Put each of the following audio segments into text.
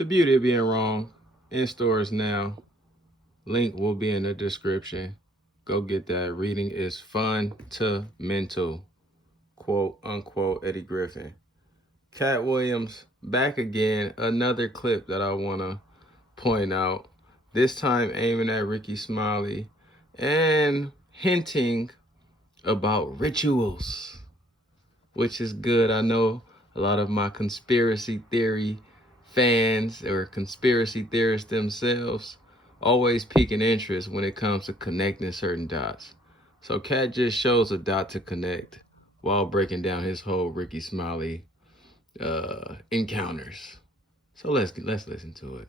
The Beauty of Being Wrong, in stores now. Link will be in the description. Go get that. Reading is fundamental. Quote unquote Eddie Griffin. Katt Williams back again. Another clip that I want to point out. This time aiming at Ricky Smiley and hinting about rituals, which is good. I know a lot of my conspiracy theory fans or conspiracy theorists themselves always peak an interest when it comes to connecting certain dots. So Katt just shows a dot to connect while breaking down his whole Ricky Smiley encounters. So let's listen to it.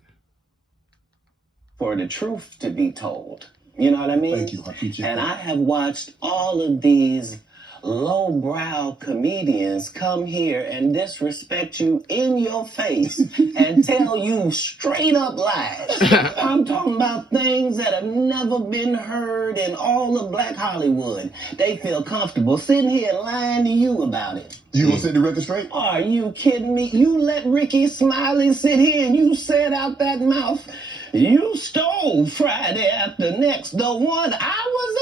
For the truth to be told, you know what I mean? Thank you. I appreciate and that. I have watched all of these lowbrow comedians come here and disrespect you in your face and tell you straight up lies. I'm talking about things that have never been heard in all of Black Hollywood. They feel comfortable sitting here lying to you about it. You gonna set the record straight? Are you kidding me? You let Ricky Smiley sit here and you said out that mouth, you stole Friday After Next, the one I was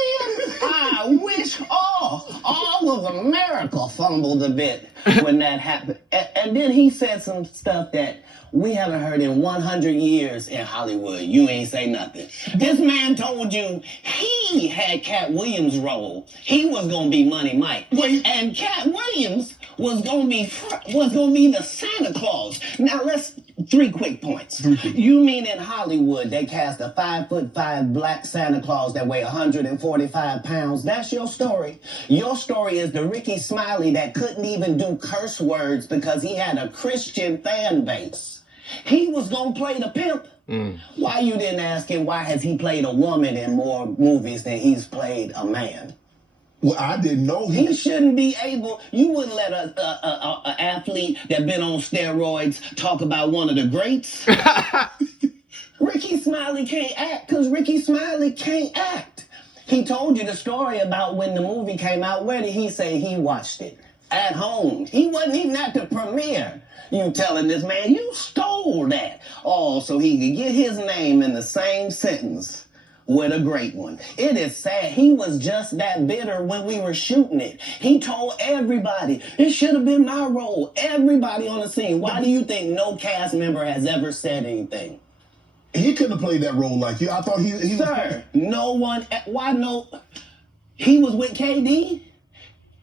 in. I wish all of America fumbled a bit when that happened. And then he said some stuff that we haven't heard in 100 years in Hollywood. You ain't say nothing. This man told you he had Katt Williams' role. He was gonna be Money Mike. And Katt Williams was gonna be the Santa Claus. Now let's 3 quick points. You mean in Hollywood they cast a 5'5" black Santa Claus that weigh 145 pounds? That's your story. Your story is the Ricky Smiley that couldn't even do curse words because he had a Christian fan base. He was gonna play the pimp. Why you didn't ask him why has he played a woman in more movies than he's played a man? Well, I didn't know He shouldn't be able. You wouldn't let a athlete that been on steroids talk about one of the greats. Ricky Smiley can't act because Ricky Smiley can't act. He told you the story about when the movie came out. Where did he say he watched it? At home. He wasn't even at the premiere. You telling this man you stole that. Oh, so he could get his name in the same sentence with a great one. It is sad. He was just that bitter when we were shooting it. He told everybody, it should have been my role. Everybody on the scene. Why do you think no cast member has ever said anything? He couldn't have played that role like you. I thought he Sir, no one, why no, he was with KD?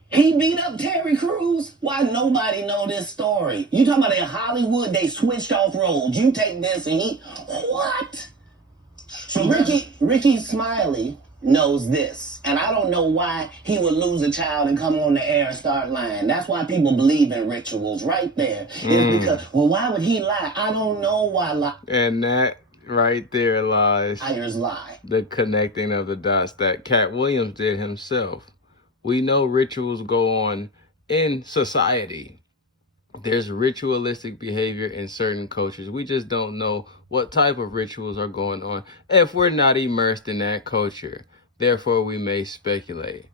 He beat up Terry Crews? Why nobody know this story? You talking about in Hollywood, they switched off roles. You take this and he, what? So Ricky Smiley knows this. And I don't know why he would lose a child and come on the air and start lying. That's why people believe in rituals right there. It's because, well, why would he lie? I don't know why And that right there lies liars lie. the connecting of the dots that Katt Williams did himself. We know rituals go on in society. There's ritualistic behavior in certain cultures. We just don't know what type of rituals are going on if we're not immersed in that culture. Therefore, we may speculate.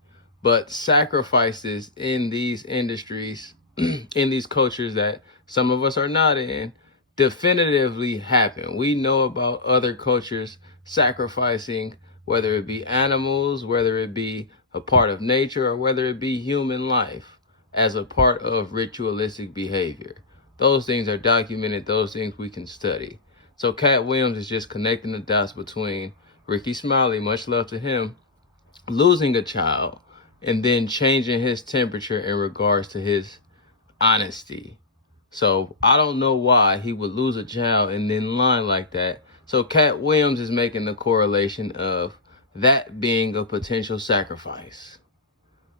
But sacrifices in these industries, in these cultures that some of us are not in, definitively happen. We know about other cultures sacrificing, whether it be animals, whether it be a part of nature, or whether it be human life, as a part of ritualistic behavior. Those things are documented. Those things we can study. So Katt Williams is just connecting the dots between Ricky Smiley, much love to him, losing a child, and then changing his temperature in regards to his honesty. So I don't know why he would lose a child and then lie like that. So Katt Williams is making the correlation of that being a potential sacrifice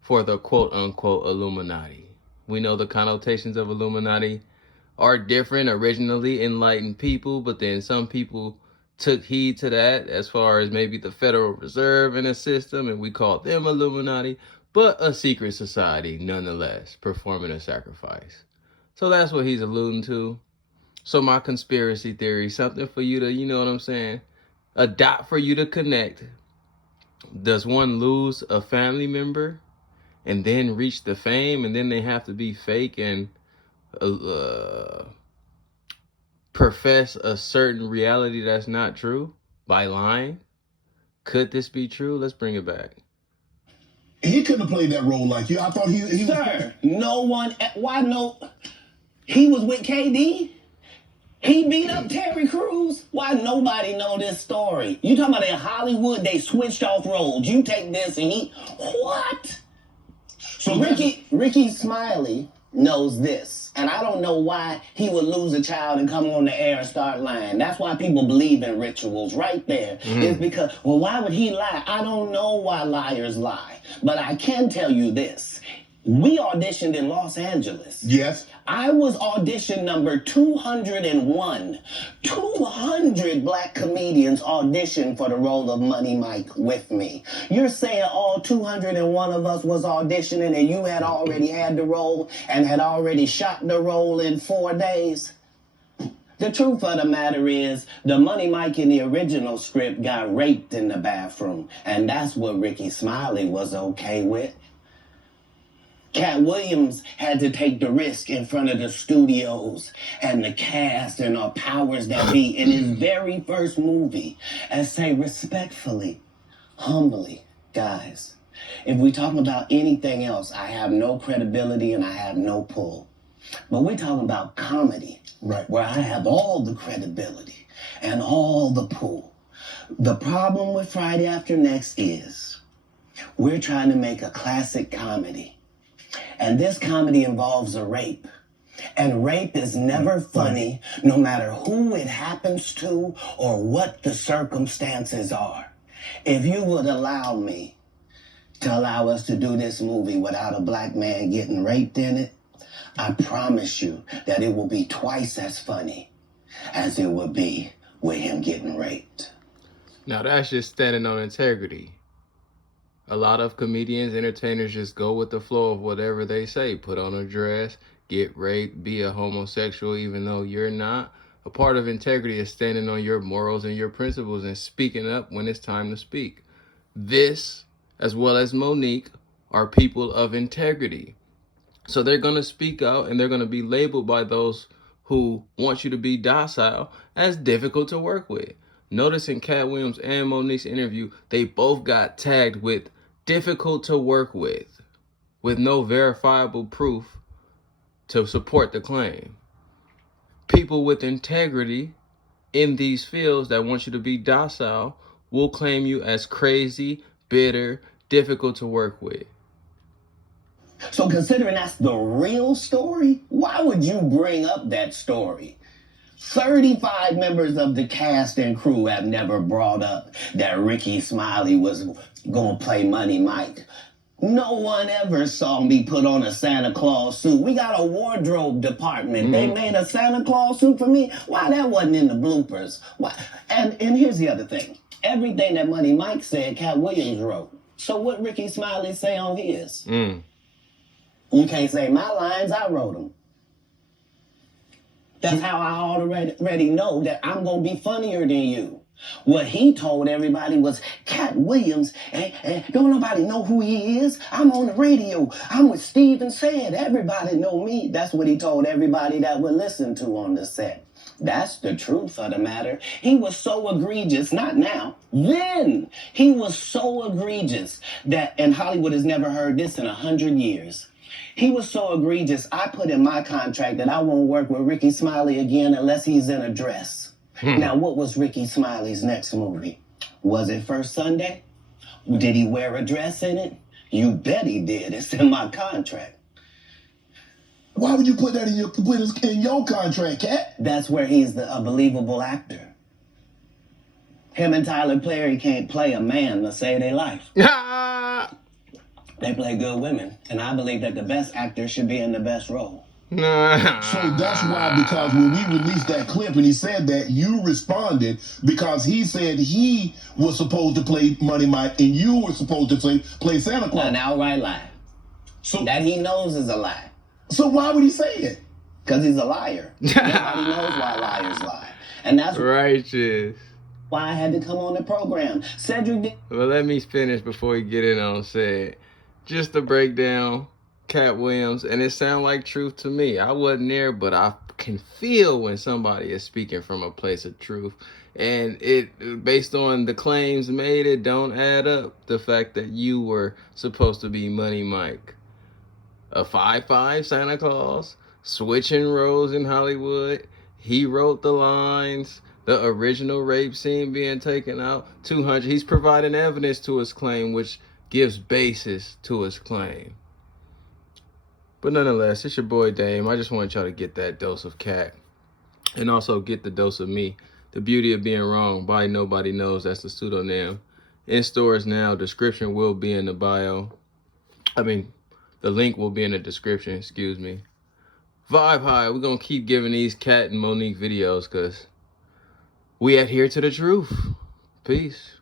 for the quote-unquote Illuminati. We know the connotations of Illuminati are different. Originally enlightened people, but then some people took heed to that as far as maybe the Federal Reserve in a system, and we called them Illuminati, but a secret society nonetheless, performing a sacrifice. So that's what he's alluding to. So my conspiracy theory, something for you to, you know what I'm saying, a dot for you to connect. Does one lose a family member and then reach the fame, and then they have to be fake and profess a certain reality that's not true by lying? Could this be true? Let's bring it back. He couldn't have played that role like you. I thought he Sir, no one. Why no? He was with KD. He beat up Terry Crews. Why nobody know this story? You talking about in Hollywood? They switched off roles. You take this and he what? So Ricky Smiley knows this. And I don't know why he would lose a child and come on the air and start lying. That's why people believe in rituals right there. It's because, well, why would he lie? I don't know why liars lie. But I can tell you this. We auditioned in Los Angeles. Yes. I was audition number 201. 200 black comedians auditioned for the role of Money Mike with me. You're saying all 201 of us was auditioning and you had already had the role and had already shot the role in 4 days? The truth of the matter is, the Money Mike in the original script got raped in the bathroom, and that's what Ricky Smiley was okay with. Katt Williams had to take the risk in front of the studios and the cast and our powers that be in his very first movie and say respectfully, humbly, guys, if we talk about anything else, I have no credibility and I have no pull. But we're talking about comedy, Right. where I have all the credibility and all the pull. The problem with Friday After Next is we're trying to make a classic comedy. And this comedy involves a rape. And rape is never funny, no matter who it happens to or what the circumstances are. If you would allow me to allow us to do this movie without a black man getting raped in it, I promise you that it will be twice as funny as it would be with him getting raped. Now that's just standing on integrity. A lot of comedians, entertainers just go with the flow of whatever they say. Put on a dress, get raped, be a homosexual even though you're not. A part of integrity is standing on your morals and your principles and speaking up when it's time to speak. This, as well as Monique, are people of integrity. So they're going to speak out and they're going to be labeled by those who want you to be docile as difficult to work with. Notice in Katt Williams and Monique's interview, they both got tagged with difficult to work with no verifiable proof to support the claim. People with integrity in these fields that want you to be docile will claim you as crazy, bitter, difficult to work with. So considering that's the real story, why would you bring up that story? 35 members of the cast and crew have never brought up that Ricky Smiley was going to play Money Mike. No one ever saw me put on a Santa Claus suit. We got a wardrobe department. They made a Santa Claus suit for me. Why that wasn't in the bloopers? Why? And here's the other thing. Everything that Money Mike said, Katt Williams wrote. So what Ricky Smiley say on his? You can't say my lines, I wrote them. That's how I already know that I'm going to be funnier than you. What he told everybody was, Katt Williams, don't nobody know who he is. I'm on the radio. I'm with Steven Said. Everybody know me. That's what he told everybody that would listen to on the set. That's the truth of the matter. He was so egregious, not now, then. He was so egregious that, and Hollywood has never heard this in 100 years. He was so egregious, I put in my contract that I won't work with Ricky Smiley again unless he's in a dress. Now, what was Ricky Smiley's next movie? Was it First Sunday? Did he wear a dress in it? You bet he did. It's in my contract. Why would you put that in your contract, Katt? That's where he's a believable actor. Him and Tyler Perry can't play a man to save their life. They play good women, and I believe that the best actor should be in the best role. So that's why, because when we released that clip and he said that, you responded because he said he was supposed to play Money Mike and you were supposed to play Santa Claus. An outright lie. So that he knows is a lie. So why would he say it? Because he's a liar. Nobody knows why liars lie. And that's righteous. Why I had to come on the program. Cedric did. Well, let me finish before we get in on set. Just to break down Katt Williams, and it sounds like truth to me. I wasn't there, but I can feel when somebody is speaking from a place of truth. And it, based on the claims made, it don't add up. The fact that you were supposed to be Money Mike, a 5'5" Santa Claus, switching roles in Hollywood. He wrote the lines. The original rape scene being taken out. 200. He's providing evidence to his claim, which gives basis to his claim. But nonetheless, it's your boy Dame. I just want y'all to get that dose of Katt, and also get the dose of me. The Beauty of Being Wrong by Nobody Knows. That's the pseudonym. In stores now. Description will be in the bio. The link will be in the description, excuse me. Vibe high. We're going to keep giving these Katt and Monique videos because we adhere to the truth. Peace.